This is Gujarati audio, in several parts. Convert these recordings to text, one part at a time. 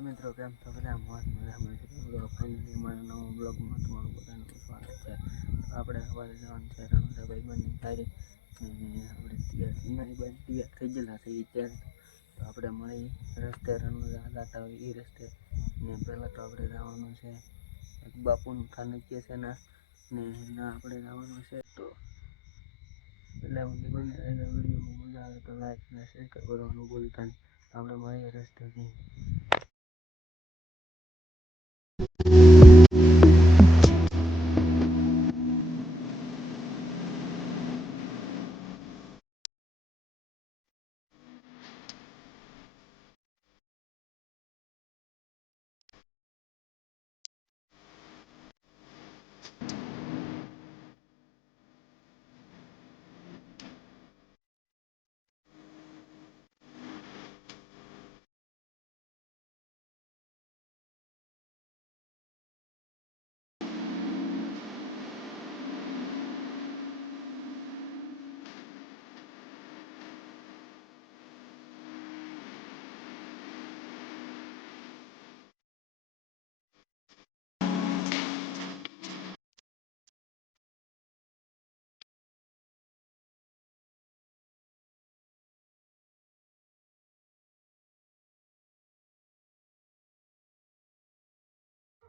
મિત્રો કેમ છો બધા મજામાં છે. ફાઇનલી મારા નવા બ્લોગમાં તમારું બધાનું સ્વાગત છે. તો આપણે સવારે જવાનું છે રણુજા ભાઈબંધની તારી આપણે મારી બાઈક તૈયાર થઈ ગયેલા છે ત્યારે તો આપણે મળી રસ્તે રણુજા જતા હોય એ રસ્તે ને પહેલાં તો આપણે જવાનું છે એક બાપુનું સ્થાનકીય છે ને ના આપણે જવાનું છે. તો પહેલાં વિડીયોમાં મજા આવે તો લાઈક અને શેર કરવાનું ભૂલતા નહીં. આપણે મળીએ રસ્તેથી.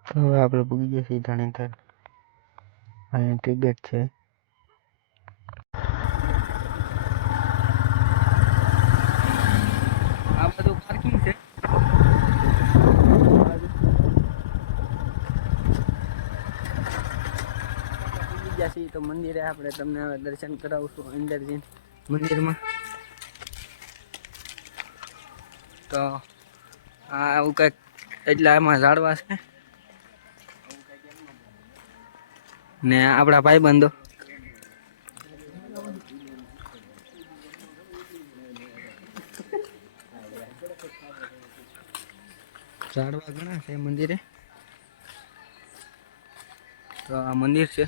તો હવે આપણે પૂગી ગયા છીએ ધાણીધર. અહીંયા ટિકિટ છે. આ બધું પાર્કિંગ છે. પૂગી ગયા છીએ તો મંદિરે આપણે તમને હવે દર્શન કરાવશું અંદર જઈને મંદિરમાં. તો આવું કંઈક એટલે આમાં ઝાડવા છે ને આપણા ભાઈબંધો ઝાડવા ઘણા છે મંદિરે. તો આ મંદિર છે.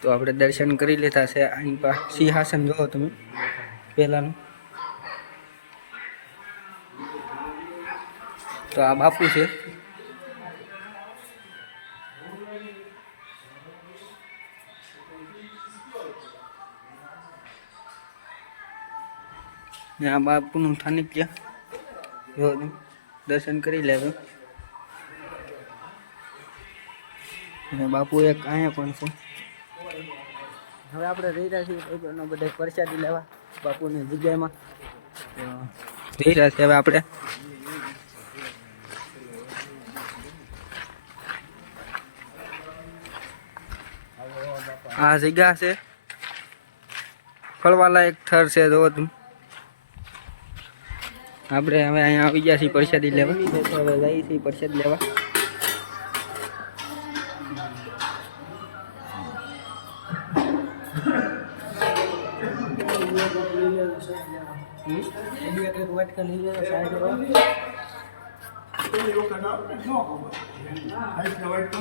તો આપણે દર્શન કરી લીધા છે. અહીં પા સિંહાસન જોવો તમે પહેલાનું. તો આ બાપુ છે. ને આ બાપુનું સ્થાનિક જો દર્શન કરી લેજો. અને બાપુ એક અહીંયા પણ છે. હવે આપણે જઈ રહ્યા છીએ ભાઈબંધો બધા પ્રસાદી લેવા બાપુની જગ્યામાં. જઈ રહ્યા છીએ હવે આપણે. આ જગ્યા છે ફરવાલાયક સ્થળ છે. જોવો તમે. આપણે હવે અહીંયા આવી ગયા છીએ પ્રસાદી લેવા. હવે જઈએ છીએ પ્રસાદ લેવા.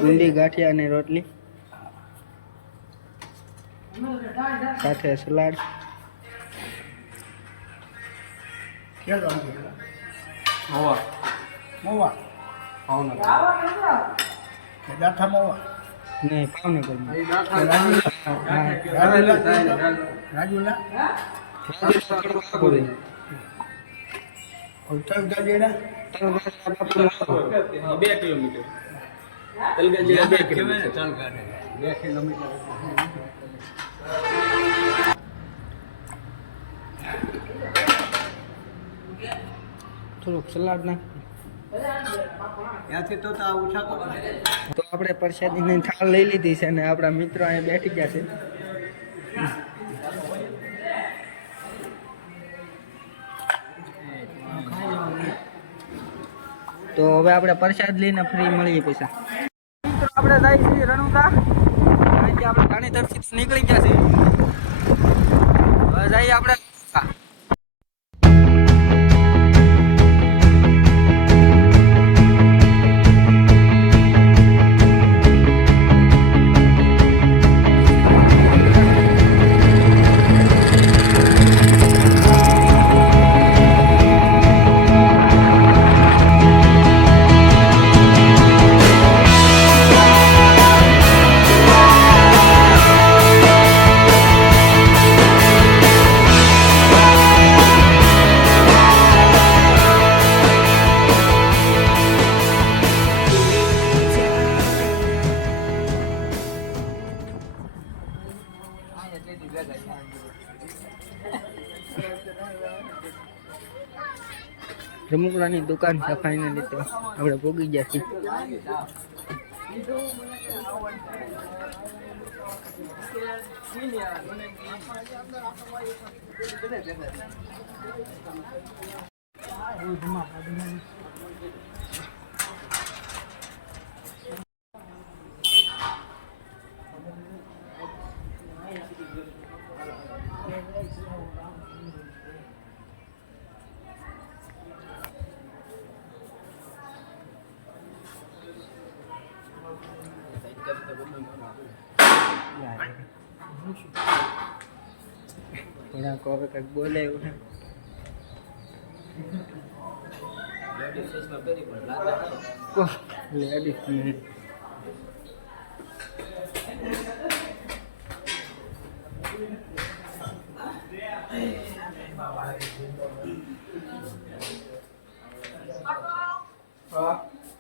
ઊંડી ગાંઠિયા અને રોટલી સાથે સલાડ. નહીં ભાવનગર થોડુંક સલાડ નાખી. તો આપણે પ્રસાદીની થાળ લઈ લીધી છે અને આપણા મિત્રો અહીંયા બેઠી ગયા છે. તો હવે આપણે પ્રસાદ લઈને ફ્રી મળીએ પૈસા. આપણે જાય છીએ રણુકા, આપણે પાણીધરથી નીકળી ગયા છીએ. હવે જઈએ આપણે રમકડાની દુકાન છે. ફાઇનલી તો આપણે ભોગી ગયા છીએ. થોડાક હવે કંઈક બોલે એવું છે. લેડીઝ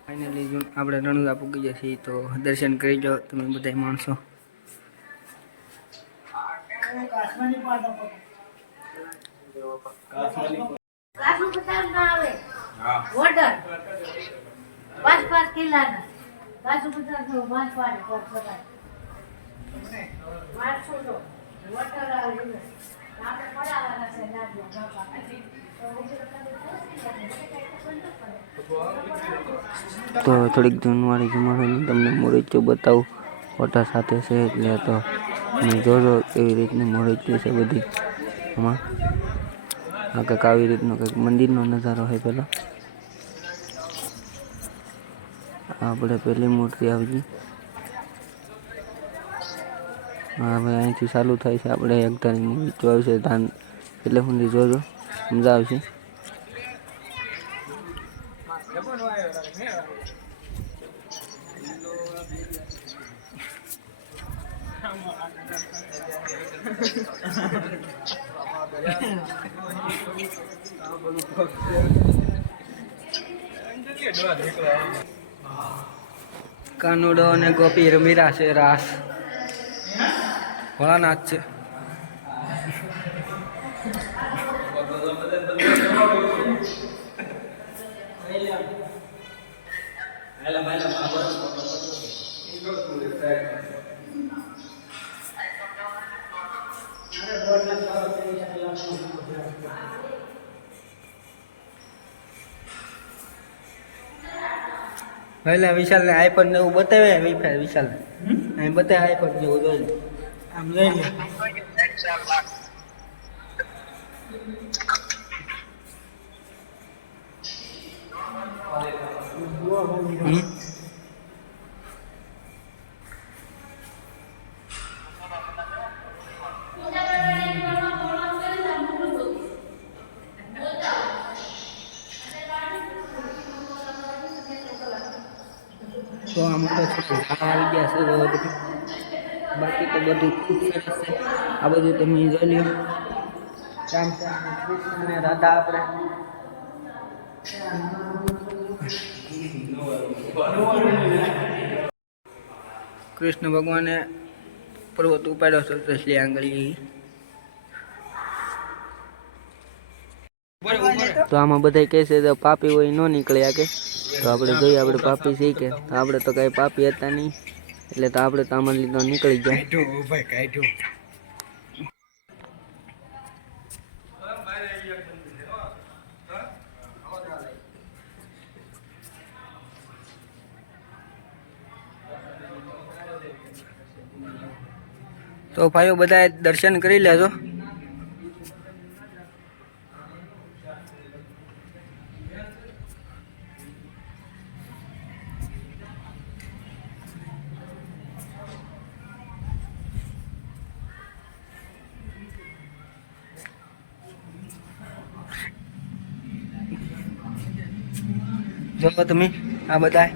ફાઇનલી આપણે રણુજા પૂગી ગયા છીએ. તો દર્શન કરી જાઓ તમે બધા માણસો. તો થોડીક જૂનવાળી જમાનાની તમને મોરચો બતાવું ફોટા સાથે છે. એટલે તો તમે જોજો કેવી રીતની મોરચી છે બધી. આમાં આ કંઈક આવી રીતનો કંઈક મંદિરનો નજારો હોય. પેલા આપણે પહેલી મૂર્તિ આવી. હવે અહીંથી ચાલુ થાય છે આપણે એક ધારી મૂર્તિ આવશે. ધાન એટલે સુધી જોજો, મજા આવશે. કાનુડો અને ગોપી રમી રહ્યા છે રાસ. ભોળાનાથ છે. પહેલા વિશાલ ને આઈફોન ને એવું બતાવે. વિશાલ અહીં બતાવે આઈફોન જેવું જોઈ આમ લઈ લે. તો આમાં તો આવી ગયા છે. બાકી તો બધું ખૂબ સરસ છે. આ બધું તમે જોઈ લો. રામ કૃષ્ણ અને રાધા આપણે કૃષ્ણ ભગવાને પર્વત ઉપાડ્યો છે. તસલી આંગળી. તો આમાં બધા કહે છે પાપી હોય ન નીકળ્યા કે. તો આપણે જોઈએ આપણે પાપી છીએ કે. તો આપણે તો કઈ પાપી હતા નહીં. એટલે તો આપણે તો આમાં લીધો નીકળી ગયા. તો ભાઈઓ બધાએ દર્શન કરી લેજો. જો તમે આ બધા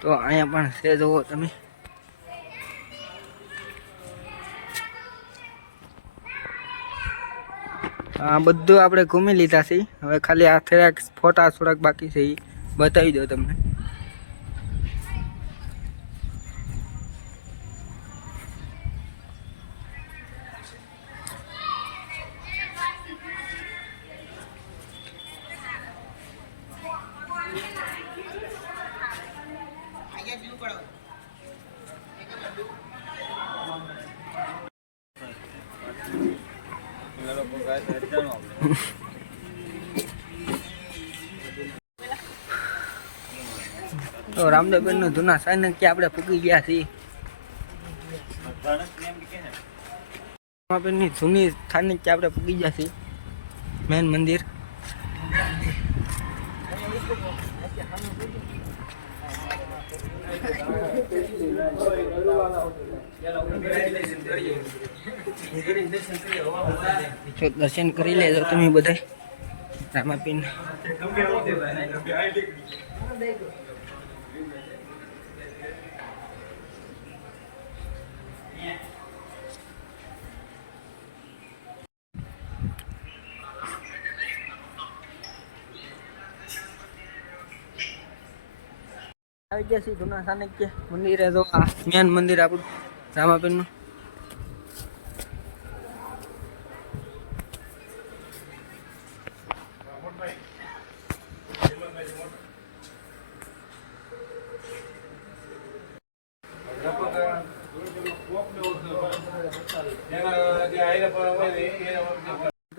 તો અહીંયા પણ છે જુઓ તમે. આ બધું આપણે ઘૂમી લીધા છે. હવે ખાલી આ થોડાક ફોટા થોડાક બાકી છે એ બતાવી દો તમને. તો રામદેવબેન નું જૂના સાયનક કે આપણે પૂગી ગયા છીએ. રામાબેન ની જૂની સ્થાનિક કે આપણે પૂગી ગયા છીએ મેન મંદિર. દર્શન કરી લેજો તમે બધા રામાબેન. આવી ગયા છીએ જૂના ચાણક્ય મંદિરે. જો આ મેન મંદિર આપણું રામાબેન નું.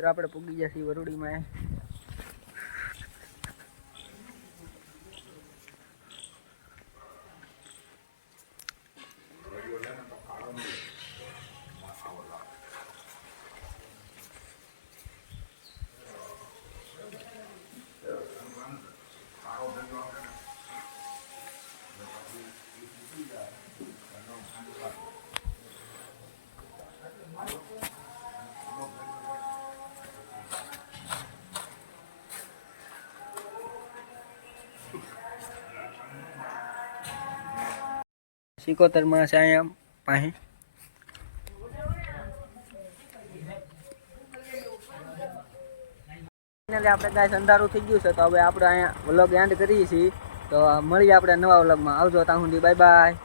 આપણે પૂગી ગયા છીએ વરુડીમાં. સિકોતર માણસ અહીંયા પાસે. આપણે ગાય અંધારું થઈ ગયું છે તો હવે આપણે અહીંયા વ્લોગ એન્ડ કરીએ છીએ. તો મળીએ આપણે નવા વ્લોગમાં. આવજો ત્યાં સુધી. Bye bye.